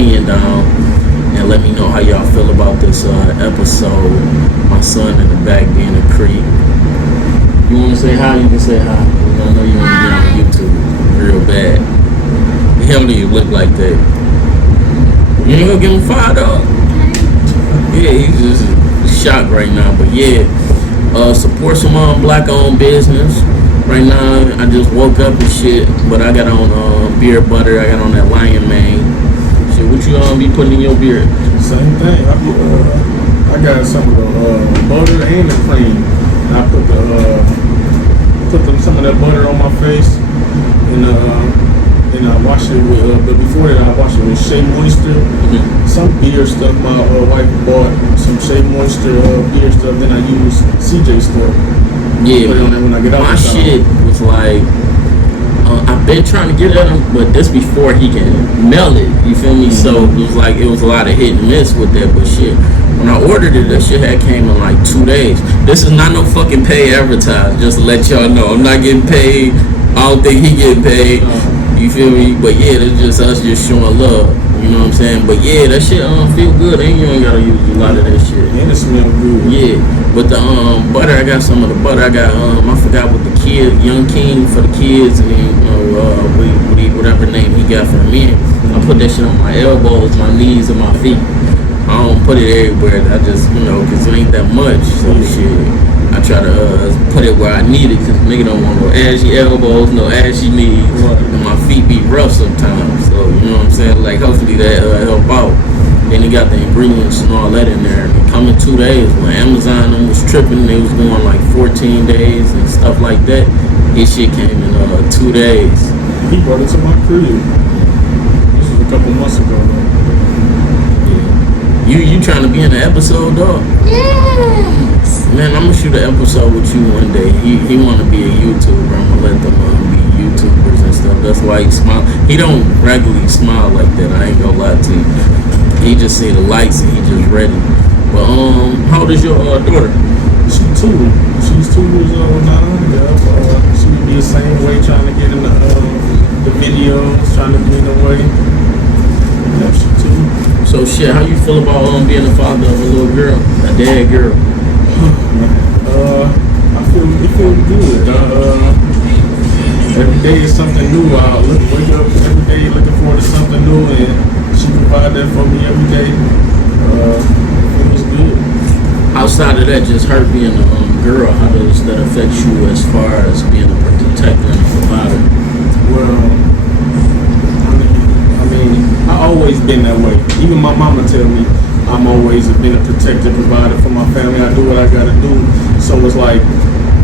opinion down and let me know how y'all feel about this episode. My son in the back being a creep. You want to say hi? You can say hi. I know you want to get on YouTube real bad. He don't even look like that. You ain't gonna give him $5? Yeah, he's just shocked right now. But yeah, support some black-owned business. Right now, I just woke up and shit, but I got on beard butter. I got on that lion mane. Shit, what you be putting in your beard? Same thing. I got some of the butter and the cream. And I put some of that butter on my face, and I wash it with. But before that, I wash it with Shea Moisture. Mm-hmm. Some beard stuff. My wife bought some Shea Moisture beard stuff. Then I use CJ Store. Yeah, put it on there when I get out. My shit was like, I've been trying to get at him, but this before he can mail it. You feel me? Mm-hmm. So it was a lot of hit and miss with that. But shit, when I ordered it, that shit had came in like 2 days. This is not no fucking pay advertise. Just to let y'all know, I'm not getting paid. I don't think he getting paid. You feel me? But yeah, it's just us just showing love. You know what I'm saying? But yeah, that shit feel good. And you ain't gotta use a lot of that shit. And it smell good. Yeah. But the butter, I got some of the butter. I got I forgot what the kid, Young King for the kids, and then whatever name he got for men. I put that shit on my elbows, my knees, and my feet. I don't put it everywhere. I just, cause it ain't that much. So shit, I try to put it where I need it, cause nigga don't want no ashy elbows, no ashy knees, and my feet be rough sometimes. So you know what I'm saying? Like hopefully that help out. Then he got the ingredients and all that in there. It come in 2 days. When Amazon was tripping, they was going like 14 days and stuff like that. His shit came in 2 days. He brought it to my crib. This was a couple months ago, though. Yeah. You trying to be in the episode, dog? Yes. Man, I'm gonna shoot an episode with you one day. He wanna be a YouTuber. I'm gonna let them be YouTubers and stuff. That's why he smile. He don't regularly smile like that. I ain't gonna lie to you. He just see the lights and he just ready. But how old is your daughter? She's 2. She's 2 years old now. Yeah, she would be the same way, trying to get in the videos, trying to be in the way. Yeah, she's 2. So shit, how you feel about being the father of a little girl, a dad girl? I feel good. Every day is something new. I wake up every day looking forward to something new, and she provide that for me every day. It was good. Outside of that, just her being a girl, how does that affect you as far as being a protector and a provider? Well, I mean, I always been that way. Even my mama tell me I'm always been a protector, provider for my family. I do what I gotta do. So it's like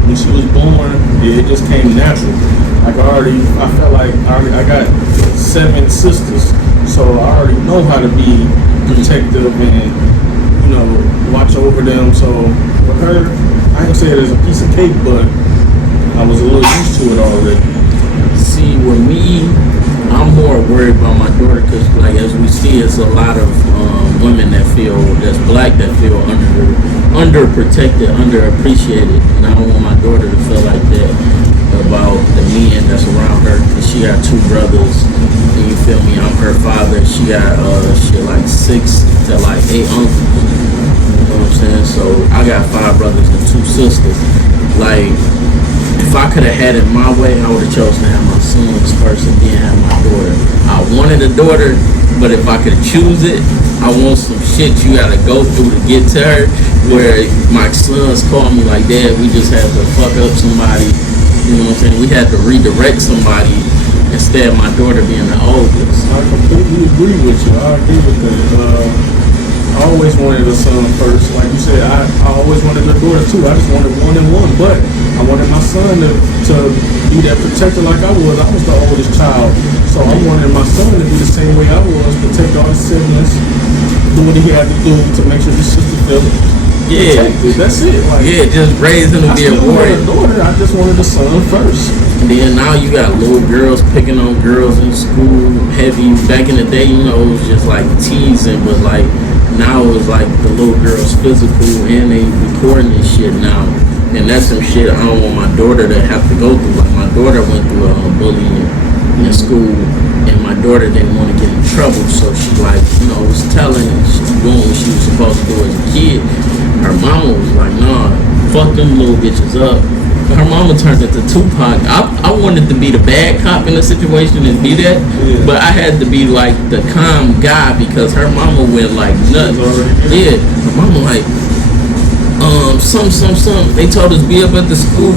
when she was born, it just came natural. Like I felt like I got 7 sisters, so I already know how to be protective and watch over them. So with her, I ain't gonna say it as a piece of cake, but I was a little used to it already. See, with me, I'm more worried about my daughter because, like, as we see, it's a lot of women that's black that feel underprotected, underappreciated, and I don't want my daughter to feel like that about the men that's around her, because she got 2 brothers, and you feel me, I'm her father. She got like 6 to like 8 uncles, you know what I'm saying? So I got 5 brothers and 2 sisters. Like, if I could have had it my way, I would have chosen to have my sons first and then have my daughter. I wanted a daughter, but if I could choose it, I want some shit you gotta go through to get to her, where my sons call me like, Dad, we just had to fuck up somebody. You know what I'm saying? We had to redirect somebody instead of my daughter being the oldest. I completely agree with you. I agree with that. I always wanted a son first. Like you said, I always wanted a daughter too. I just wanted 1 and 1. But I wanted my son to be that protector like I was. I was the oldest child. So I wanted my son to be the same way I was, protect all his siblings, do what he had to do to make sure his sister felt protected. That's it. Like, yeah, just raising him to be a warrior. Daughter, I just wanted a son first. And then now you got little girls picking on girls in school heavy. Back in the day, it was just like teasing, but like now it's like the little girls physical and they recording this shit now. And that's some shit I don't want my daughter to have to go through. Like my daughter went through bullying in school, and my daughter didn't want to get in trouble, so she like, was telling and she was doing what she was supposed to do as a kid. Her mama was like, nah, fuck them little bitches up. Her mama turned into Tupac. I wanted to be the bad cop in the situation and be that, but I had to be like the calm guy because her mama went like nuts. Yeah, her mama like, some. They told us be up at the school.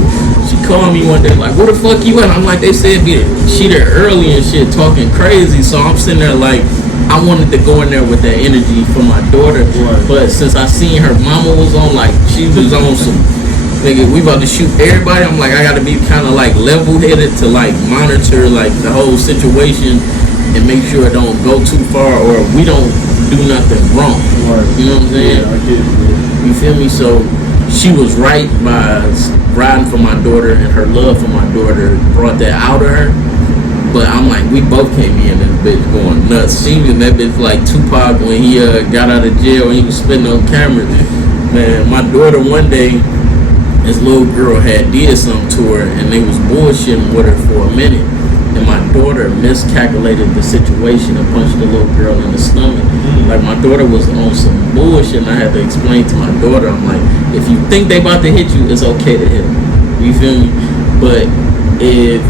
She called me one day like, where the fuck you at? I'm like, they said be she there early and shit, talking crazy. So I'm sitting there like, I wanted to go in there with that energy for my daughter, but since I seen her mama was on, like, she was on some, nigga, we about to shoot everybody. I'm like, I gotta be kind of like level-headed to like monitor like the whole situation and make sure it don't go too far or we don't do nothing wrong. You know what I'm saying? Yeah, I get it. You feel me? So she was right by riding for my daughter, and her love for my daughter brought that out of her. But I'm like, we both came in this bitch going nuts. She was that bitch like Tupac when he got out of jail and he was spitting on cameras. Man, my daughter one day, this little girl had did something to her and they was bullshitting with her for a minute. And my daughter miscalculated the situation and punched the little girl in the stomach. Like, my daughter was on some bullshit and I had to explain to my daughter, I'm like, if you think they about to hit you, it's okay to hit them. You feel me? But if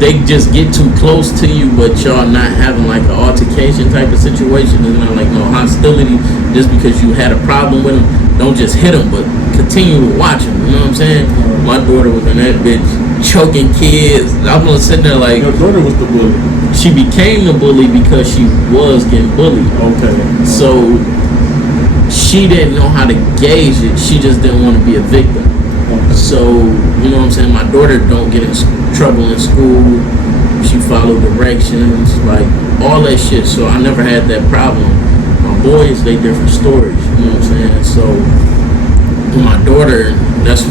they just get too close to you, but y'all not having like an altercation type of situation, it's not like no hostility just because you had a problem with them, don't just hit them, but continue to watch them. You know what I'm saying? My daughter was in that bitch choking kids. I'm gonna sit there like, your daughter was the bully. She became the bully because she was getting bullied. Okay. So she didn't know how to gauge it. She just didn't want to be a victim. Okay. So, you know what I'm saying? My daughter don't get in trouble in school. She followed directions, like all that shit. So I never had that problem. My boys, they different stories. You know what I'm saying? So my daughter, that's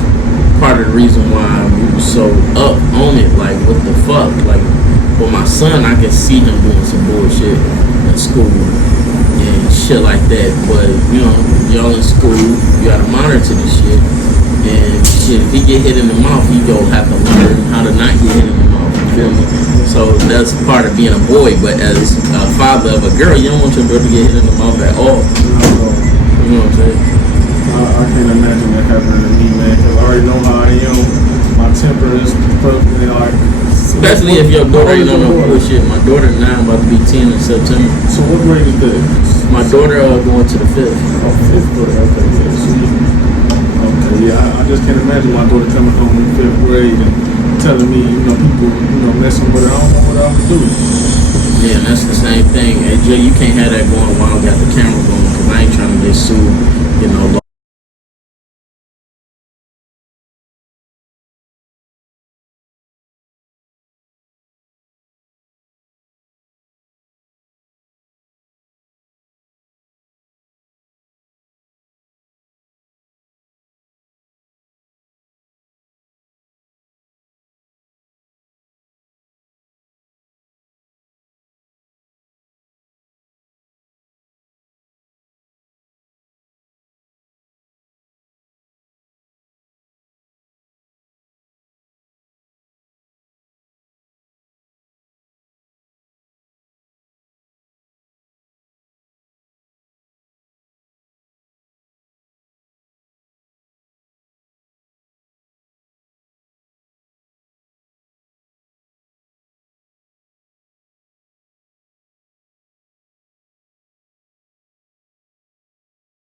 part of the reason why we were so up on it. Like, what the fuck? Like, for my son, I can see him doing some bullshit in school and shit like that. But, y'all in school, you gotta monitor this shit. And shit, if he get hit in the mouth, he gon' have to learn how to not get hit in the mouth. You feel me? So that's part of being a boy. But as a father of a girl, you don't want your daughter to get hit in the mouth at all. You know what I'm saying? I can't imagine that happening to me, man, because I already know how I am. My temper is perfectly like... Especially if your daughter ain't on no bullshit. My daughter now about to be 10 in September. So what grade is that? My daughter going to the 5th. Oh, 5th grade. Okay, yeah. So okay, yeah. I just can't imagine my daughter coming home in 5th grade and telling me, people, messing with her. I don't know what I would do. Yeah, and that's the same thing. Hey, Jay, you can't have that going while I got the camera going because I ain't trying to get sued,